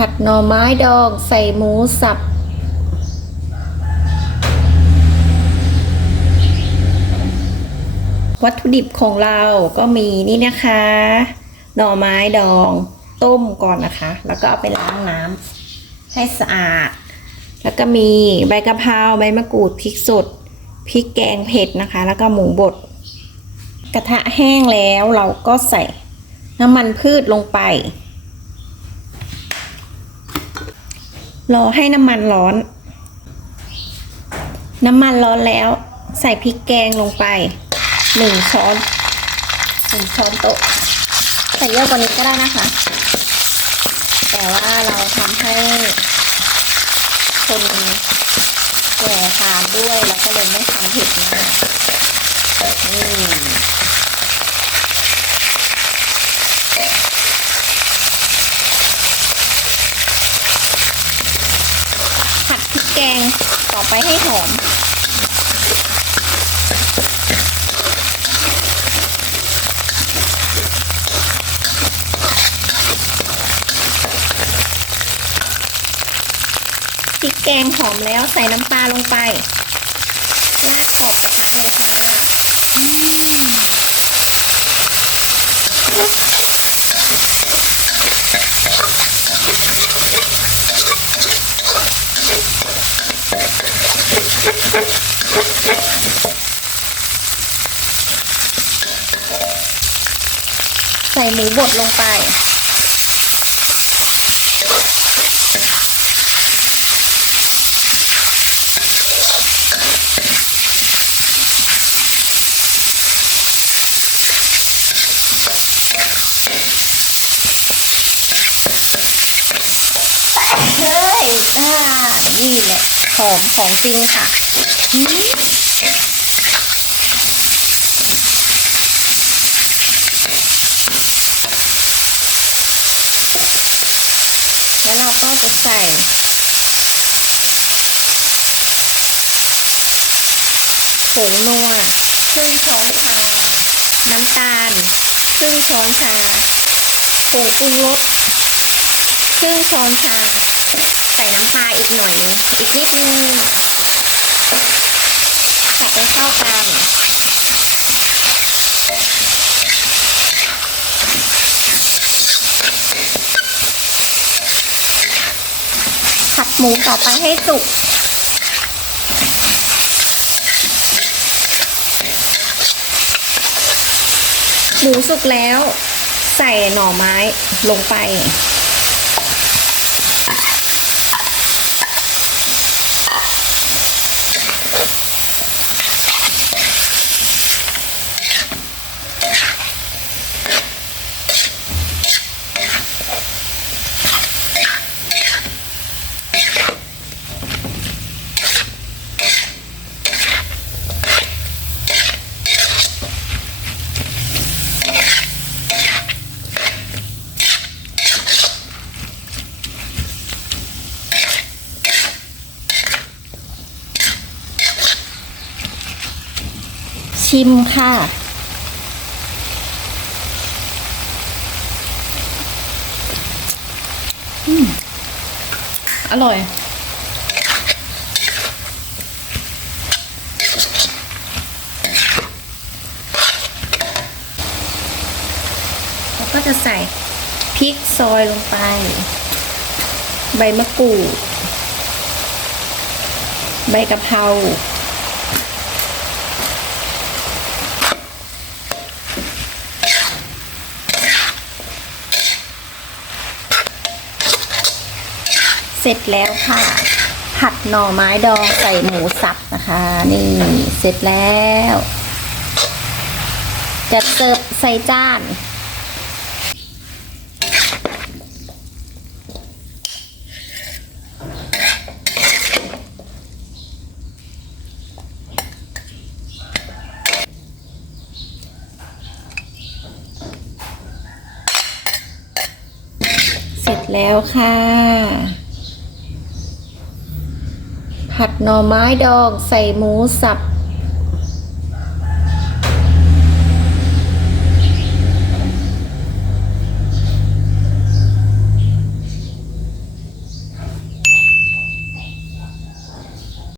ผัดหน่อไม้ดองใส่หมูสับ วัตถุดิบของเราก็มีนี่นะคะ หน่อไม้ดองต้มก่อนนะคะ แล้วก็เอาไปล้างน้ำให้สะอาด แล้วก็มีใบกะเพราใบมะกรูดพริกสดพริกแกงเผ็ดนะคะ แล้วก็หมูบด กระทะแห้งแล้วเราก็ใส่น้ำมันพืชลงไป รอให้น้ำมันร้อน น้ำมันร้อนแล้ว ใส่พริกแกงลงไปหนึ่งช้อนหนึ่งช้อนโต๊ะใส่เยอะกว่านี้ก็ได้นะคะ แต่ว่าเราทำให้คนแก่ทานด้วยแล้วก็เลยไม่ทำผ็ดมากนี่ผัดพริก แกงต่อไปให้หอม พริกแกงหอมแล้วใส่น้ำปลาลงไปลากออกกระทะเลยค่ะ ใส่หมูบดลงไป เฮ้ยอ่านี่แหละ หอมของจริงค่ะแล้วเราก็จะใส่ผงนัวครึ่งช้อนชา น้ำตาลครึ่งช้อนชาผงปรุงรสครึ่งช้อนชา ใส่น้ำปลาอีกหน่ อีกนิดนึงผัดให้เข้ากัน ผัดหมูต่อไปให้สุกหมูสุกแล้ว ใส่หน่อไม้ลงไป ชิมค่ะอืมอร่อยแล้วก็จะใส่พริกซอยลงไป ใบมะกรูด ใบกะเพรา ร็จแล้วค่ะ ผัดหน่อไม้ดองใส่หมูสับนะคะ นี่เสร็จแล้วจะเสิร์ฟใส่จานเสร็จแล้วค่ะ ผัดหน่อไม้ดองใส่หมูสับ